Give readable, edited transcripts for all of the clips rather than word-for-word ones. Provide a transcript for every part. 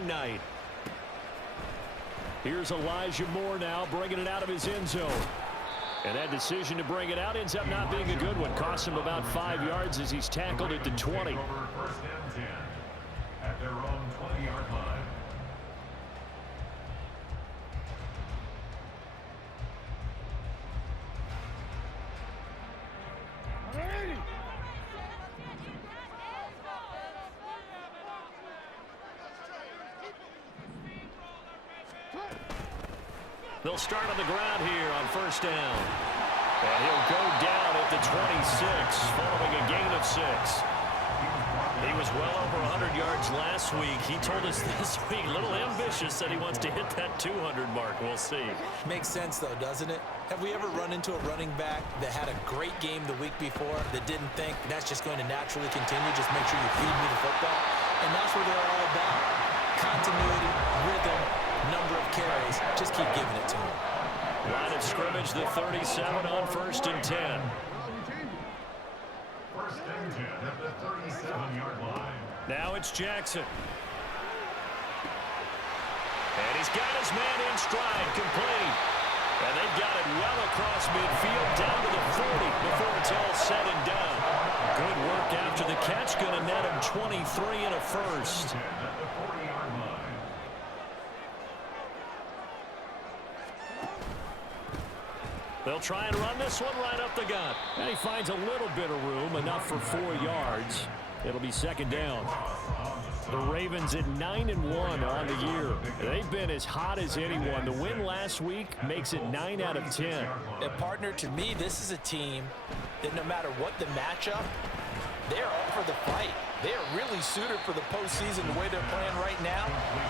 opening night. Here's Elijah Moore now bringing it out of his end zone. And that decision to bring it out ends up not being a good one. Costs him about 5 yards as he's tackled at the 20. First and 10 at their own 20-yard line. They'll start on the ground here on first down. And he'll go down at the 26, following a gain of 6. He was well over 100 yards last week. He told us this week, a little ambitious, that he wants to hit that 200 mark. We'll see. Makes sense, though, doesn't it? Have we ever run into a running back that had a great game the week before that didn't think that's just going to naturally continue? Just make sure you feed me the football. And that's what they're all about. Continuity, rhythm, number of carries. Just keep giving it to him. Line of scrimmage, the 37 on first and 10. First and 10 at the 37-yard line. Now it's Jackson. And he's got his man in stride, complete. And they've got it well across midfield, down to the 40 before it's all said and done. Good work after the catch, going to net him 23 and a first. At the 40-yard line. They'll try and run this one right up the gut. And he finds a little bit of room, enough for 4 yards. It'll be second down. The Ravens at 9-1 on the year. They've been as hot as anyone. The win last week makes it 9 out of 10. And partner, to me, this is a team that no matter what the matchup, they're up for the fight. They are really suited for the postseason the way they're playing right now.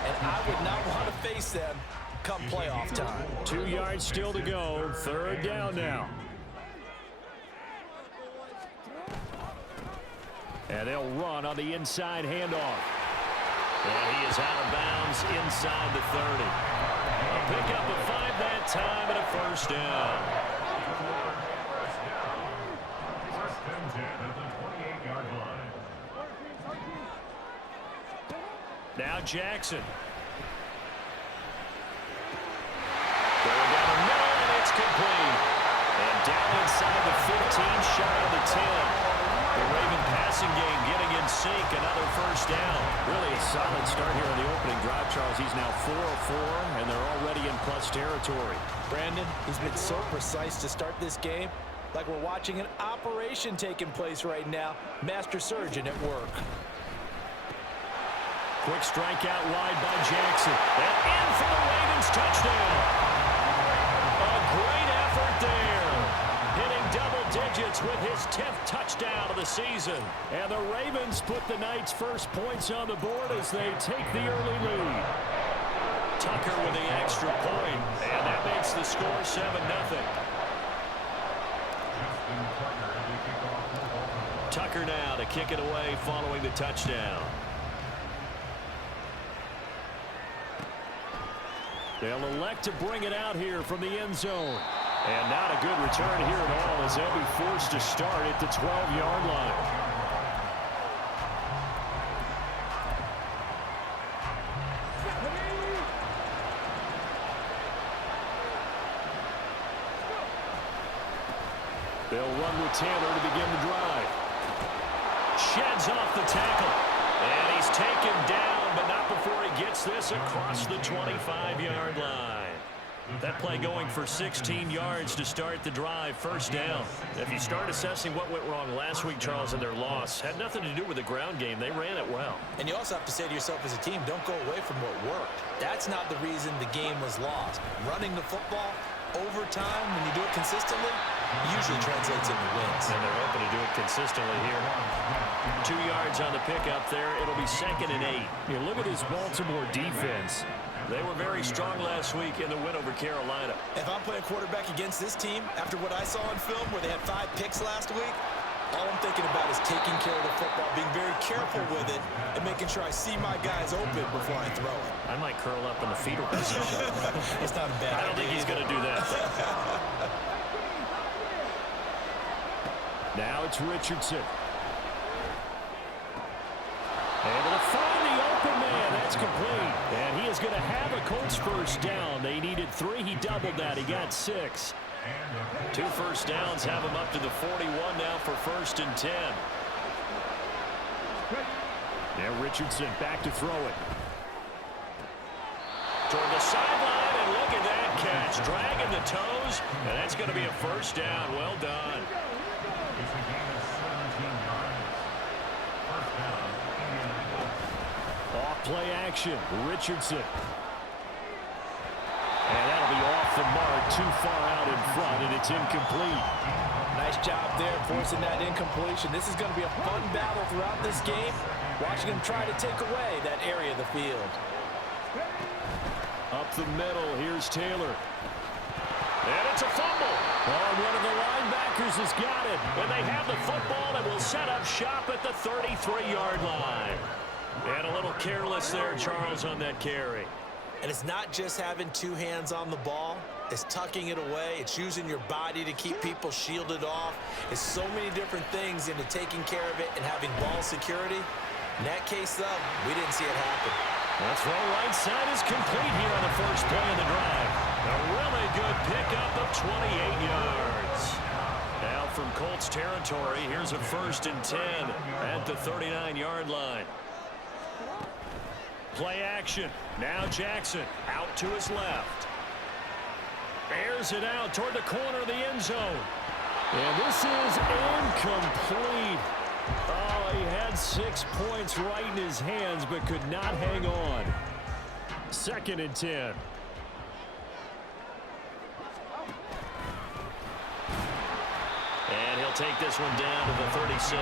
And I would not want to face them come playoff time. 2 yards still to go. Third down now. And they'll run on the inside handoff. And he is out of bounds inside the 30. A pickup of 5 that time and a first down. First and 10 at the 28-yard line. Now Jackson. Going down the middle, and it's complete. And down inside the 15, shy of the 10. The Raven passing game getting in sync, another first down. Really a solid start here on the opening drive, Charles. He's now 4 of 4, and they're already in plus territory. Brandon, he's been so precise to start this game, like we're watching an operation taking place right now. Master surgeon at work. Quick strike out wide by Jackson. And in for the Ravens touchdown. A great effort there. Hitting double digits with his 10th touchdown of the season. And the Ravens put the night's first points on the board as they take the early lead. Tucker with the extra point. And that makes the score 7-0. Tucker now to kick it away following the touchdown. They'll elect to bring it out here from the end zone. And not a good return here at all as they'll be forced to start at the 12-yard line. They'll run with Taylor to begin the drive. Sheds off the tackle. And he's taken down, but not before he gets this across the 25-yard line. That play going for 16 yards to start the drive, first down. If you start assessing what went wrong last week, Charles, in their loss, had nothing to do with the ground game. They ran it well. And you also have to say to yourself as a team, don't go away from what worked. That's not the reason the game was lost. Running the football, overtime, when you do it consistently, usually translates into wins. And they're hoping to do it consistently here. 2 yards on the pickup there. It'll be 2nd and 8. You look at this Baltimore defense. They were very strong last week in the win over Carolina. If I'm playing quarterback against this team, after what I saw on film where they had 5 picks last week, all I'm thinking about is taking care of the football, being very careful with it, and making sure I see my guys open before I throw it. I might curl up in the fetal position. It's not a bad idea. I don't think he's going to do that. Now it's Richardson. Able to find the open man. That's complete. going to have a Colts first down. They needed 3. He doubled that. He got 6. 2 first downs have him up to the 41 now for 1st and 10. Now Richardson back to throw it. Toward the sideline, and look at that catch. Dragging the toes, and that's going to be a first down. Well done. It's a gain of 17 yards. First down, Indianapolis. Off play action, Richardson. And that'll be off the mark, too far out in front, and it's incomplete. Nice job there forcing that incompletion. This is going to be a fun battle throughout this game. Watching him try to take away that area of the field. Up the middle, here's Taylor. And it's a fumble. Oh, one of the linebackers has got it. And they have the football and will set up shop at the 33-yard line. And a little careless there, Charles, on that carry. And it's not just having 2 hands on the ball. It's tucking it away. It's using your body to keep people shielded off. It's so many different things into taking care of it and having ball security. In that case, though, we didn't see it happen. The throw right side is complete here on the first play of the drive. A really good pickup of 28 yards. Now from Colts territory, here's a 1st and 10 at the 39-yard line. Play action. Now Jackson out to his left. Airs it out toward the corner of the end zone. And this is incomplete. Oh, he had 6 points right in his hands, but could not hang on. 2nd and 10. And he'll take this one down to the 36.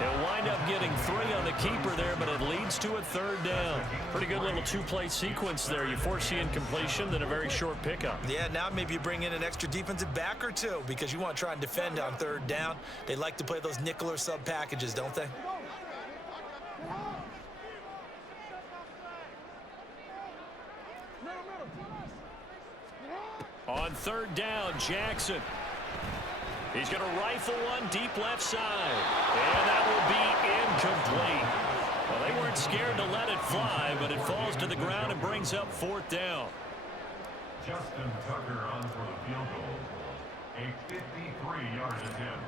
He'll wind up getting 3 on the keeper there, but it leads to a 3rd down. Pretty good little 2-play sequence there. You force the incompletion, then a very short pickup. Yeah, now maybe you bring in an extra defensive back or 2 because you want to try and defend on 3rd down. They like to play those nickel or sub packages, don't they? On 3rd down, Jackson. He's going to rifle one deep left side. And that will be incomplete. Well, they weren't scared to let it fly, but it falls to the ground and brings up 4th down. Justin Tucker on for the field goal. A 53-yard attempt.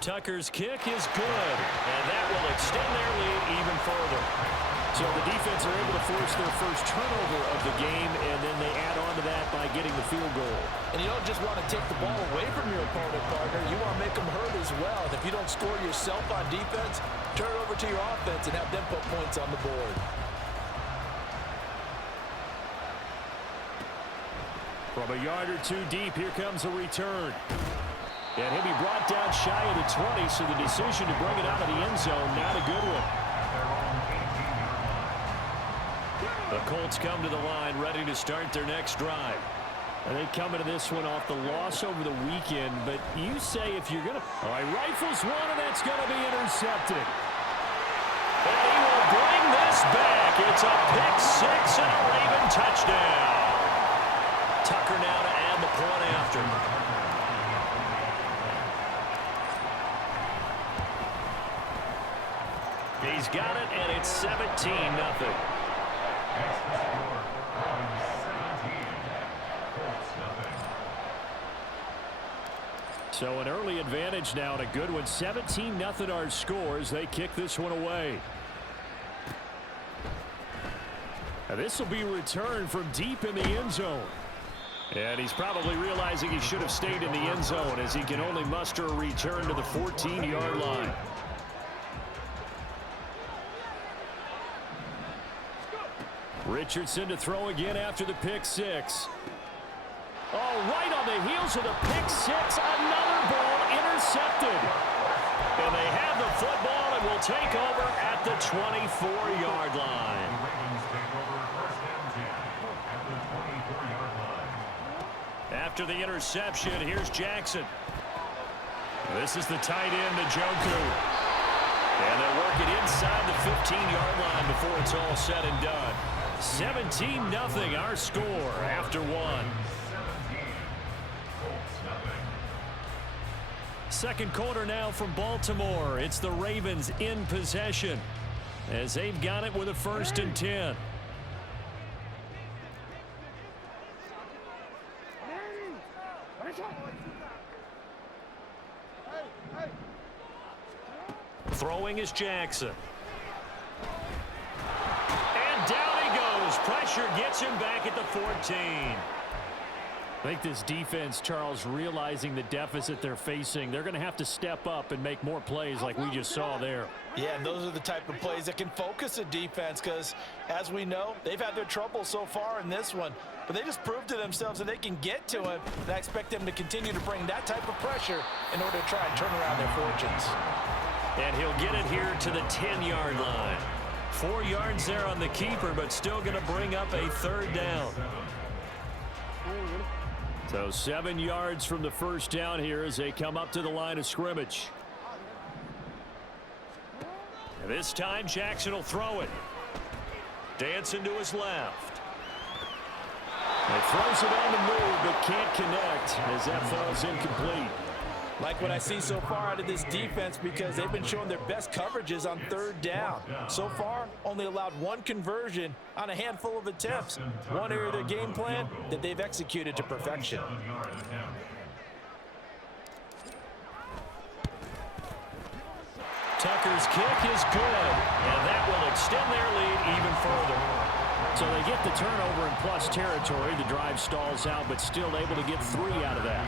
Tucker's kick is good, and that will extend their lead even further. So the defense are able to force their first turnover of the game, and then they add on to that by getting the field goal. And you don't just want to take the ball away from your opponent, partner. You want to make them hurt as well. And if you don't score yourself on defense, turn it over to your offense and have them put points on the board. From a yard or 2 deep, here comes a return. And he'll be brought down shy of the 20, so the decision to bring it out of the end zone, not a good one. The Colts come to the line, ready to start their next drive. And they come into this one off the loss over the weekend, but you say if you're going to... All right, rifles one, and that's going to be intercepted. And he will bring this back. It's a pick-6 and a Raven touchdown. Tucker now to add the point after. He's got it, and it's 17-0. So an early advantage now and a good one. 17-0 our scores. They kick this one away. And this will be returned from deep in the end zone. And he's probably realizing he should have stayed in the end zone as he can only muster a return to the 14-yard line. Richardson to throw again after the pick-6. Oh, right on the heels of the pick-6, another ball intercepted. And they have the football and will take over at the 24-yard line. After the interception, here's Jackson. This is the tight end, Njoku. And they'll work it inside the 15-yard line before it's all said and done. 17-0 our score after 1. Second quarter now from Baltimore. It's the Ravens in possession. as they've got it with a 1st and 10. Throwing is Jackson. And down he goes. Pressure gets him back at the 14. I think this defense, Charles, realizing the deficit they're facing, they're going to have to step up and make more plays like we just saw there. Yeah, and those are the type of plays that can focus a defense because, as we know, they've had their trouble so far in this one. But they just proved to themselves that they can get to him, and I expect them to continue to bring that type of pressure in order to try and turn around their fortunes. And he'll get it here to the 10-yard line. 4 yards there on the keeper, but still going to bring up a 3rd down. So 7 yards from the 1st down here as they come up to the line of scrimmage. And this time Jackson will throw it. Dancing to his left. He throws it on the move but can't connect as that falls incomplete. Like what I see so far out of this defense because they've been showing their best coverages on 3rd down. So far, only allowed 1 conversion on a handful of attempts. One area of their game plan that they've executed to perfection. Tucker's kick is good, and that will extend their lead even further. So they get the turnover in plus territory. The drive stalls out, but still able to get 3 out of that.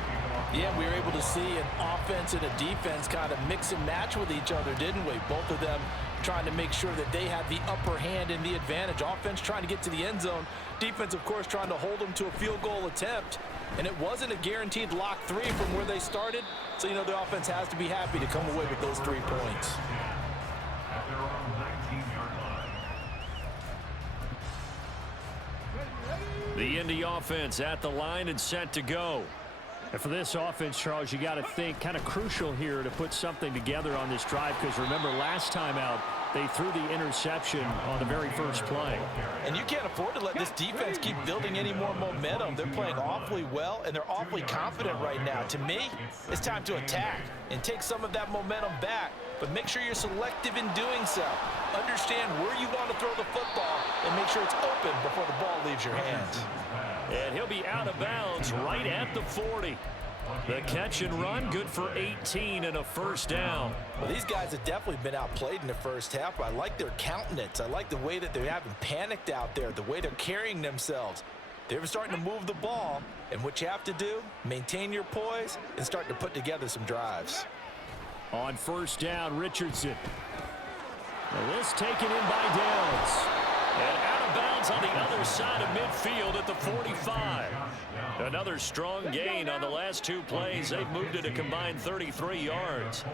Yeah, we were able to see an offense and a defense kind of mix and match with each other, didn't we? Both of them trying to make sure that they had the upper hand and the advantage. Offense trying to get to the end zone. Defense, of course, trying to hold them to a field goal attempt. And it wasn't a guaranteed lock 3 from where they started. So, you know, the offense has to be happy to come away with those 3 points. At their own 19-yard line. The Indy offense at the line and set to go. And for this offense, Charles, you got to think kind of crucial here to put something together on this drive because remember last time out they threw the interception on the very first play. And you can't afford to let this defense keep building any more momentum. They're playing awfully well and they're awfully confident right now. To me, it's time to attack and take some of that momentum back, but make sure you're selective in doing so. Understand where you want to throw the football and make sure it's open before the ball leaves your hands. And he'll be out of bounds right at the 40. The catch and run good for 18 and a 1st down. Well, these guys have definitely been outplayed in the first half. I like their countenance. I like the way that they haven't panicked out there, the way they're carrying themselves. They're starting to move the ball, and what you have to do, maintain your poise and start to put together some drives. On 1st down, Richardson. Now this taken in by Downs. And out of bounds on the other side of midfield at the 45. Another strong gain on the last 2 plays. They've moved it a combined 33 yards.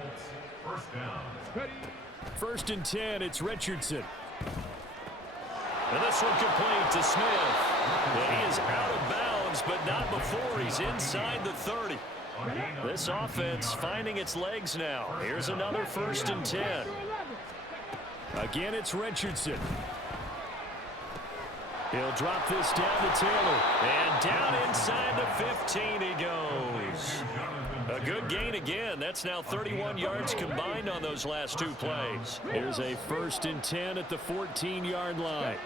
1st and 10, it's Richardson. And this one complete to Smith. And he is out of bounds, but not before he's inside the 30. This offense finding its legs now. Here's another 1st and 10. Again, it's Richardson. He'll drop this down to Taylor. And down inside the 15 he goes. A good gain again. That's now 31 yards combined on those last 2 plays. Here's a 1st and 10 at the 14-yard line.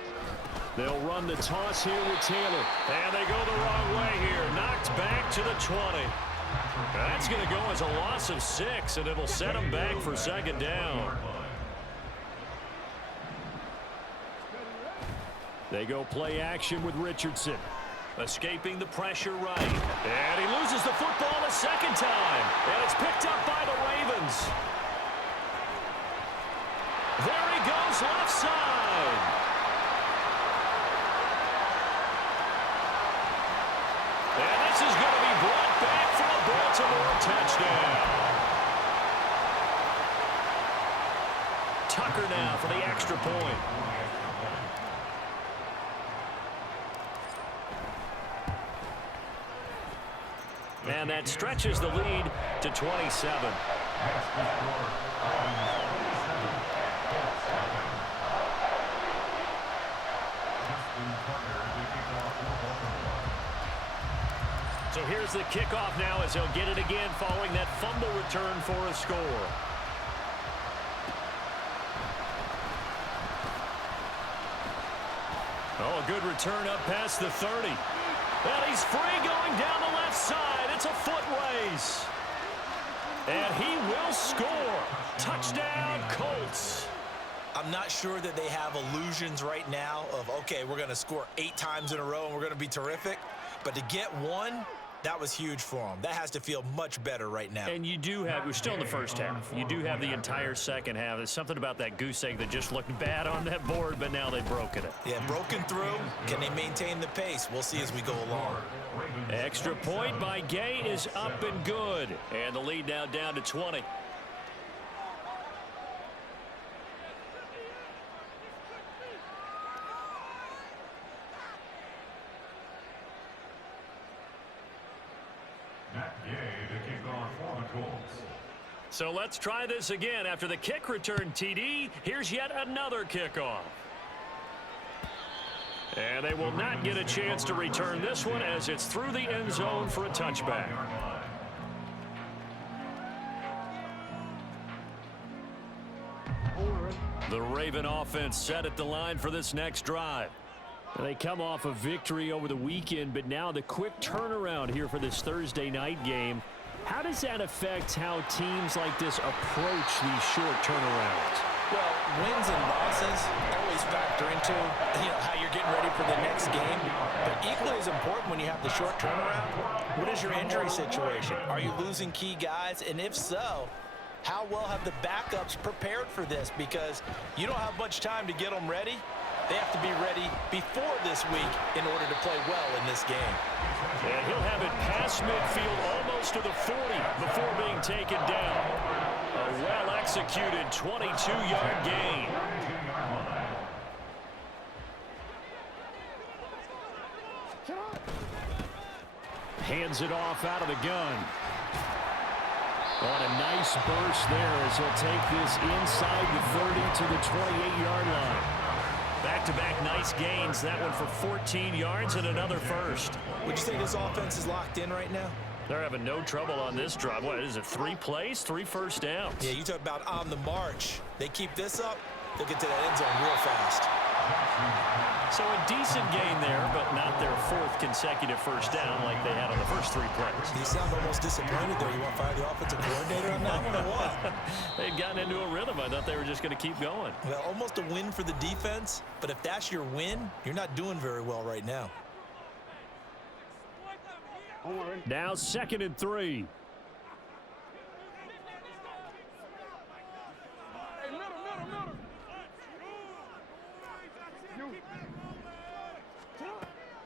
They'll run the toss here with Taylor. And they go the wrong way here. Knocked back to the 20. That's going to go as a loss of 6, and it'll set them back for 2nd down. They go play action with Richardson. Escaping the pressure right. And he loses the football a 2nd time. And it's picked up by the Ravens. There he goes left side. And this is going to be brought back for a Baltimore touchdown. Tucker now for the extra point. And that stretches the lead to 27. So here's the kickoff now as he'll get it again following that fumble return for a score. Oh, a good return up past the 30. And he's free going down the left side. It's a foot race. And he will score. Touchdown, Colts. I'm not sure that they have illusions right now of, okay, we're going to score 8 times in a row and we're going to be terrific. But to get one, that was huge for them. That has to feel much better right now. And you do have, we're still in the first half. You do have the entire second half. There's something about that goose egg that just looked bad on that board, but now they've broken it. Yeah, broken through. Can they maintain the pace? We'll see as we go along. Extra point by Gay is up and good. And the lead now down to 20. So let's try this again. After the kick return TD, here's yet another kickoff. And they will not get a chance to return this one as it's through the end zone for a touchback. The Raven offense set at the line for this next drive. They come off a victory over the weekend, but now the quick turnaround here for this Thursday night game. How does that affect how teams like this approach these short turnarounds? Well, wins and losses always factor into how you're getting ready for the next game. But equally as important when you have the short turnaround, what is your injury situation? Are you losing key guys? And if so, how well have the backups prepared for this? Because you don't have much time to get them ready. They have to be ready before this week in order to play well in this game. And he'll have it past midfield almost to the 40 before being taken down. A well-executed 22-yard gain. Hands it off out of the gun. On a nice burst there as he'll take this inside the 30 to the 28-yard line. Back-to-back nice gains. That one for 14 yards and another first. Would you say this offense is locked in right now? They're having no trouble on this drive. What is it, 3 plays, 3 first downs? Yeah, you talk about on the march. They keep this up, they'll get to that end zone real fast. So a decent gain there, but not their 4th consecutive first down like they had on the first 3 plays. You sound almost disappointed there. You want to fire the offensive coordinator on that one or what? They'd gotten into a rhythm. I thought they were just going to keep going. Well, almost a win for the defense, but if that's your win, you're not doing very well right now. Now 2nd and 3.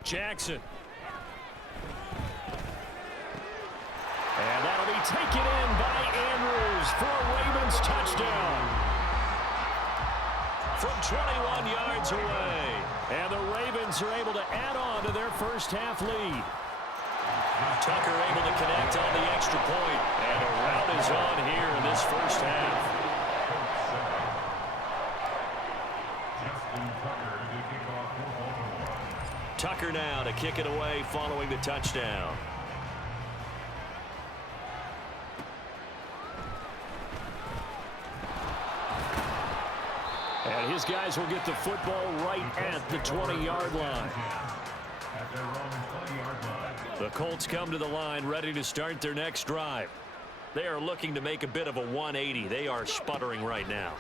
Jackson. And that'll be taken in by Andrews for a Ravens touchdown. From 21 yards away. And the Ravens are able to add on to their first half lead. Tucker able to connect on the extra point. And a rout is on here in this first half. Tucker now to kick it away following the touchdown. And his guys will get the football right at the 20-yard line. The Colts come to the line ready to start their next drive. They are looking to make a bit of a 180. They are sputtering right now.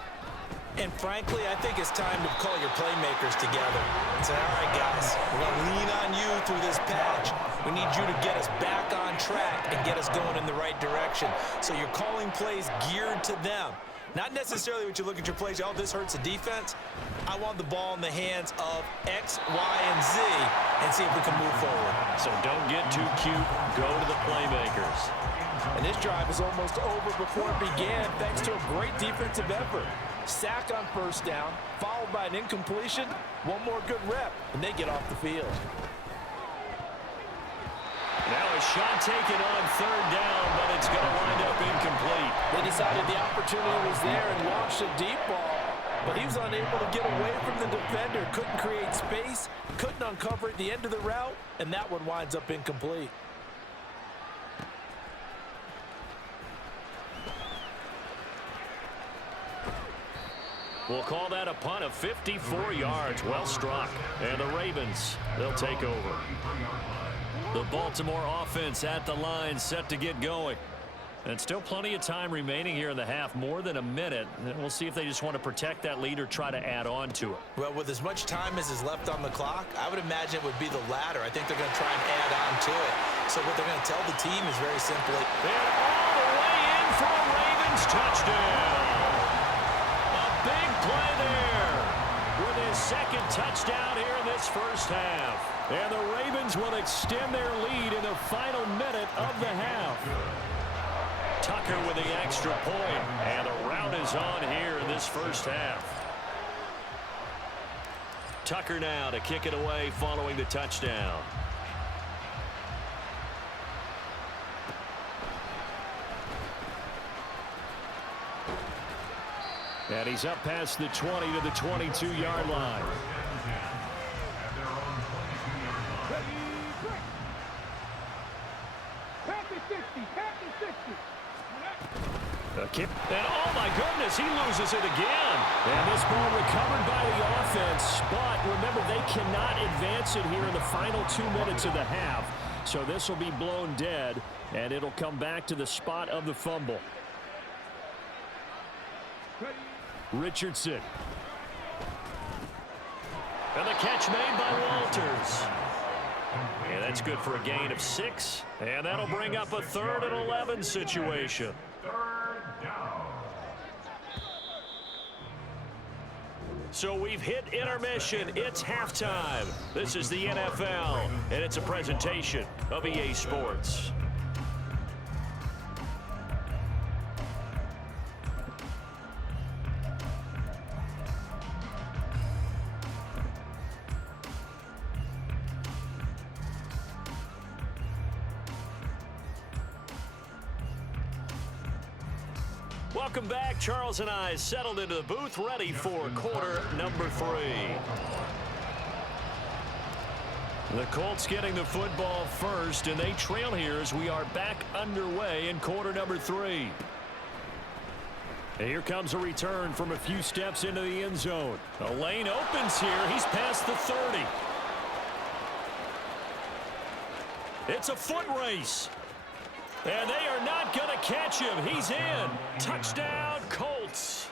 And frankly, I think it's time to call your playmakers together and say, all right, guys, we're going to lean on you through this patch. We need you to get us back on track and get us going in the right direction. So you're calling plays geared to them. Not necessarily what you look at your plays, oh, this hurts the defense. I want the ball in the hands of X, Y, and Z and see if we can move forward. So don't get too cute. Go to the playmakers. And this drive is almost over before it began thanks to a great defensive effort. Sack on first down, followed by an incompletion. One more good rep, and they get off the field. Now a shot taken on 3rd down, but it's going to wind up incomplete. They decided the opportunity was there and launched a deep ball, but he was unable to get away from the defender. Couldn't create space, couldn't uncover at the end of the route, and that one winds up incomplete. We'll call that a punt of 54 yards. Well struck. And the Ravens, they'll take over. The Baltimore offense at the line, set to get going. And still plenty of time remaining here in the half, more than a minute. And we'll see if they just want to protect that lead or try to add on to it. Well, with as much time as is left on the clock, I would imagine it would be the latter. I think they're going to try and add on to it. So what they're going to tell the team is very simply, and all the way in for a Ravens touchdown. A big play there with his second touchdown here in this first half. And the Ravens will extend their lead in the final minute of the half. Tucker with the extra point, and the rout is on here in this first half. Tucker now to kick it away following the touchdown. And he's up past the 20 to the 22-yard line. A kick, and oh my goodness, he loses it again. And this ball recovered by the offense, but remember, they cannot advance it here in the final 2 minutes of the half. So this will be blown dead, and it'll come back to the spot of the fumble. Richardson. And the catch made by Walters. And that's good for a gain of 6. And that'll bring up a 3rd and 11 situation. So we've hit intermission. It's halftime. This is the NFL, and it's a presentation of EA Sports. Welcome back. Charles and I settled into the booth, ready for quarter number 3. The Colts getting the football first, and they trail here as we are back underway in quarter number 3. And here comes a return from a few steps into the end zone. A lane opens here. He's past the 30. It's a foot race. And they are not going to catch him. He's in. Touchdown, Colts.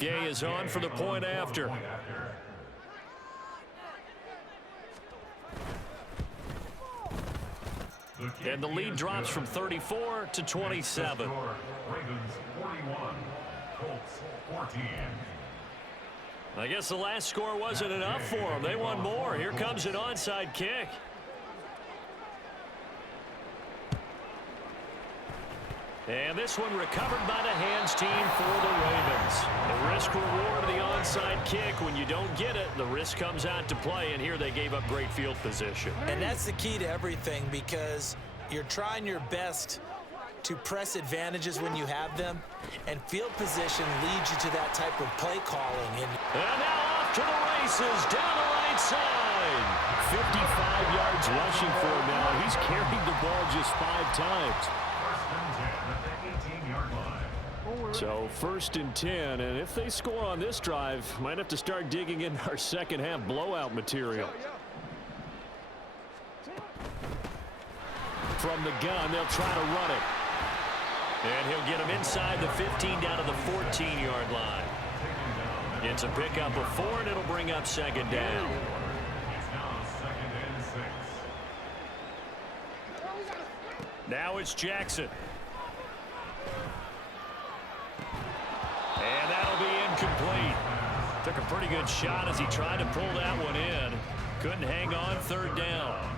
Gay is on for the point after. And the lead drops from 34 to 27. Ravens 41, Colts 14. I guess the last score wasn't enough for them. They want more. Here comes an onside kick. And this one recovered by the hands team for the Ravens. The risk-reward of the onside kick. When you don't get it, the risk comes out to play, and here they gave up great field position. and that's the key to everything, because you're trying your best to press advantages when you have them, and field position leads you to that type of play calling. And now off to the races down the right side. 55 yards rushing for him now. He's carried the ball just 5 times. So 1st and 10, and if they score on this drive, might have to start digging in our second half blowout material. From the gun, they'll try to run it. And he'll get him inside the 15 down to the 14-yard line. It's a pickup of 4, and it'll bring up 2nd down. Now it's Jackson. And that'll be incomplete. Took a pretty good shot as he tried to pull that one in. Couldn't hang on 3rd down.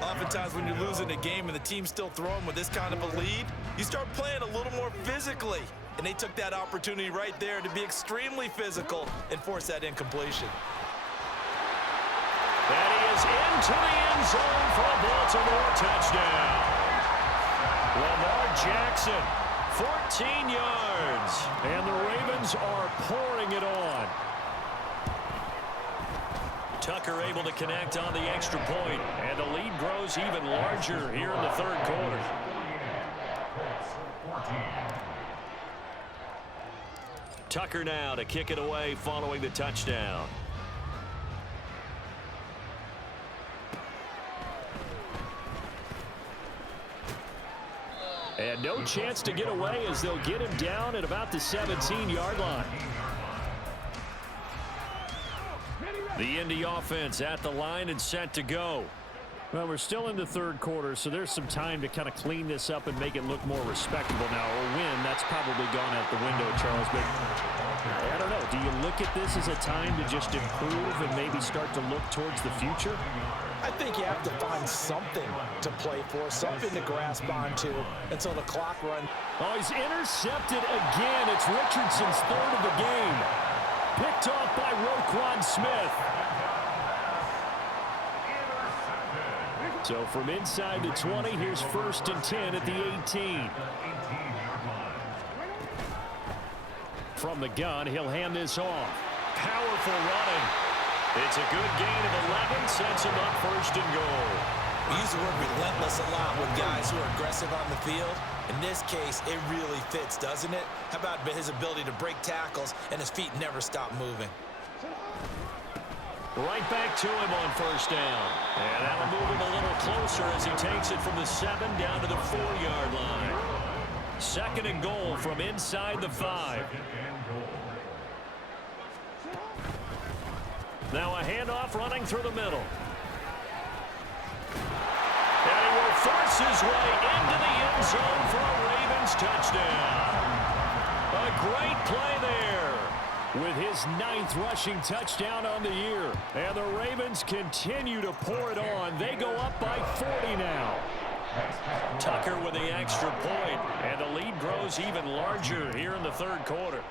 Oftentimes when you're losing a game and the team's still throwing with this kind of a lead, you start playing a little more physically. And they took that opportunity right there to be extremely physical and force that incompletion. And he is into the end zone for a Baltimore touchdown. Lamar Jackson, 14 yards. And the Ravens are pouring it on. Tucker able to connect on the extra point, and the lead grows even larger here in the 3rd quarter. Tucker now to kick it away following the touchdown. And no chance to get away as they'll get him down at about the 17-yard line. The Indy offense at the line and set to go. Well, we're still in the third quarter, so there's some time to kind of clean this up and make it look more respectable now. A win, that's probably gone out the window, Charles. But I don't know. Do you look at this as a time to just improve and maybe start to look towards the future? I think you have to find something to play for, something to grasp onto until the clock runs. Oh, he's intercepted again. It's Richardson's third of the game. Picked off by Roquan Smith. So from inside the 20, here's 1st and 10 at the 18. From the gun, he'll hand this off. Powerful running. It's a good gain of 11, sets him up 1st and goal. We use the word relentless a lot with guys who are aggressive on the field. In this case, it really fits, doesn't it? How about his ability to break tackles and his feet never stop moving? Right back to him on 1st down. And that'll move him a little closer as he takes it from the 7 down to the 4-yard line. 2nd and goal from inside the 5. Now a handoff running through the middle. And he will force his way into the end zone for a Ravens touchdown. A great play there. With his 9th rushing touchdown on the year. And the Ravens continue to pour it on. They go up by 40 now. Tucker with the extra point. And the lead grows even larger here in the third quarter.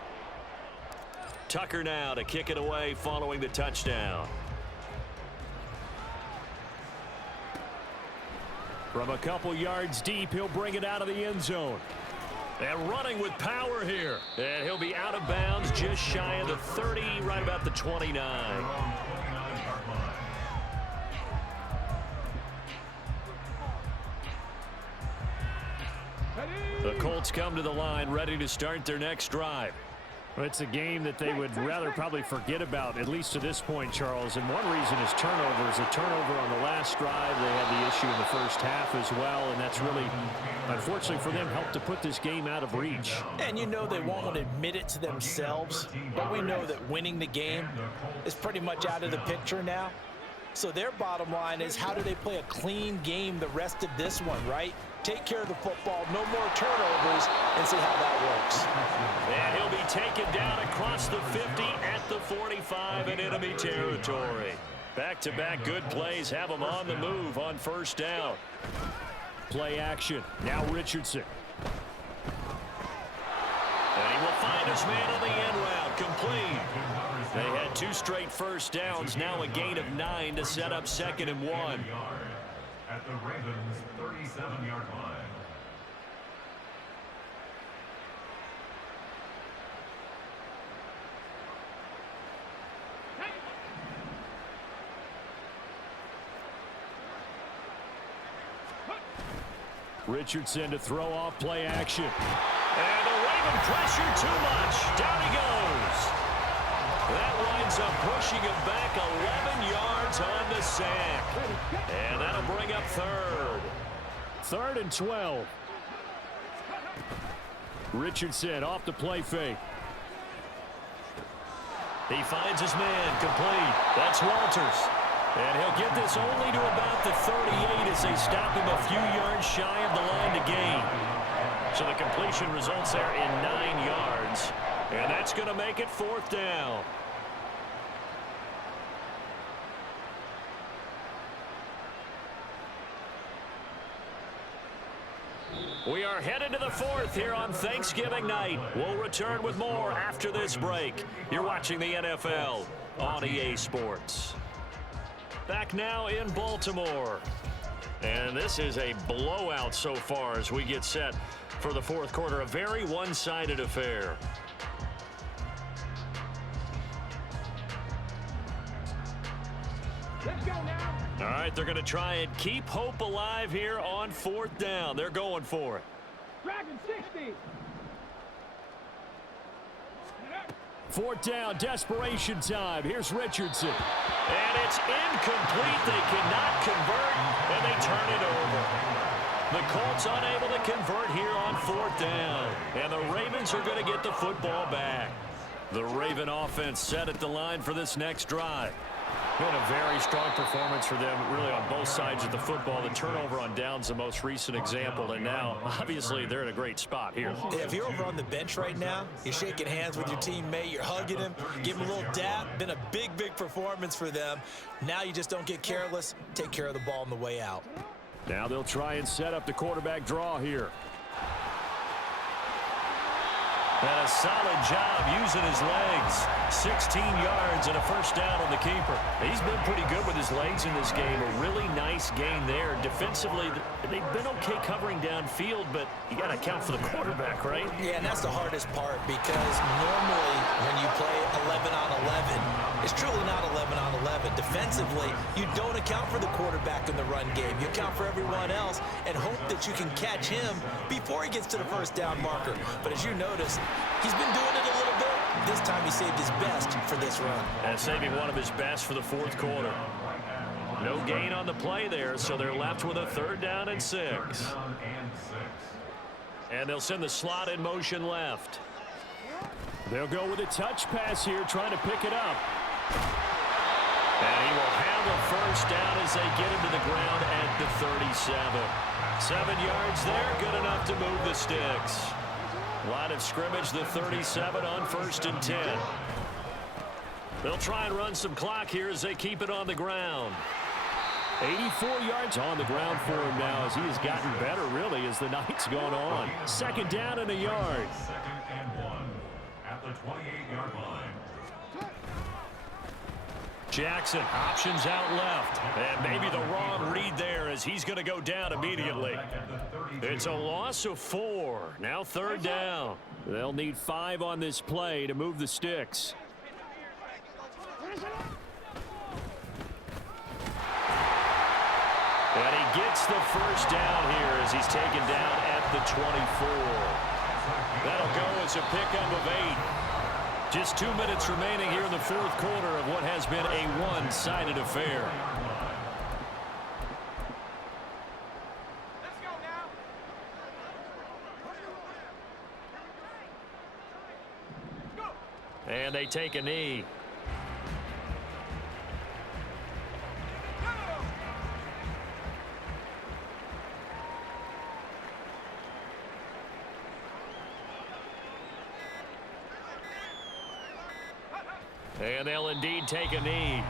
Tucker now to kick it away following the touchdown. From a couple yards deep, he'll bring it out of the end zone. And running with power here. And he'll be out of bounds just shy of the 30, right about the 29. The Colts come to the line ready to start their next drive. It's a game that they would rather probably forget about, at least to this point, Charles. And one reason is turnovers. A turnover on the last drive. They had the issue in the first half as well, and that's really, unfortunately for them, helped to put this game out of reach. And you know they won't admit it to themselves, but we know that winning the game is pretty much out of the picture now. So their bottom line is, how do they play a clean game the rest of this one, right? Take care of the football, no more turnovers, and see how that works. And he'll be taken down across the 50 at the 45 in enemy territory. Back-to-back good plays have him on the move on 1st down. Play action. Now Richardson. And he will find his man on the end route, complete. They had 2 straight 1st downs, now a gain of 9 to set up 2nd and 1. At the Ravens' 37-yard line. Richardson to throw off play action. And the Raven pressure too much. Down he goes. That winds up pushing him back 11 yards on the sack. And that'll bring up 3rd. 3rd and 12. Richardson off the play fake. He finds his man, complete. That's Walters. And he'll get this only to about the 38 as they stop him a few yards shy of the line to gain. So the completion results there in 9 yards. And that's going to make it 4th down. We are headed to the 4th here on Thanksgiving night. We'll return with more after this break. You're watching the NFL on EA Sports. Back now in Baltimore. And this is a blowout so far as we get set for the 4th quarter. A very one-sided affair. Let's go now. All right, they're going to try and keep hope alive here on 4th down. They're going for it. Dragon 60. 4th down, desperation time. Here's Richardson. And it's incomplete. They cannot convert, and they turn it over. The Colts unable to convert here on 4th down. And the Ravens are going to get the football back. The Raven offense set at the line for this next drive. Been a very strong performance for them, really, on both sides of the football. The turnover on downs, the most recent example, and now, obviously, they're in a great spot here. If you're over on the bench right now, you're shaking hands with your teammate, you're hugging him, give him a little dap. Been a big, big performance for them. Now you just don't get careless. Take care of the ball on the way out. Now they'll try and set up the quarterback draw here. And a solid job using his legs. 16 yards and a first down on the keeper. He's been pretty good with his legs in this game. A really nice gain there. Defensively, they've been okay covering downfield, but you got to account for the quarterback, right? Yeah, and that's the hardest part because normally when you play 11 on 11, it's truly not 11 on 11. Defensively, you don't account for the quarterback in the run game. You account for everyone else and hope that you can catch him before he gets to the first down marker. But as you notice, he's been doing it a little bit. This time he saved his best for this run. And saving one of his best for the 4th quarter. No gain on the play there, so they're left with a 3rd down and 6. And they'll send the slot in motion left. They'll go with a touch pass here, trying to pick it up. And he will handle first down as they get him to the ground at the 37. 7 yards there, good enough to move the sticks. Line of scrimmage, the 37 on 1st and 10. They'll try and run some clock here as they keep it on the ground. 84 yards on the ground for him now as he has gotten better, really, as the night's gone on. 2nd down and a yard. 2nd and 1 at the 28-yard line. Jackson options out left. And maybe the wrong read there as he's going to go down immediately. It's a loss of 4. Now 3rd down. They'll need 5 on this play to move the sticks. And he gets the first down here as he's taken down at the 24. That'll go as a pickup of 8. Just 2 minutes remaining here in the 4th quarter of what has been a one-sided affair. Let's go now. And they take a knee. And they'll indeed take a knee.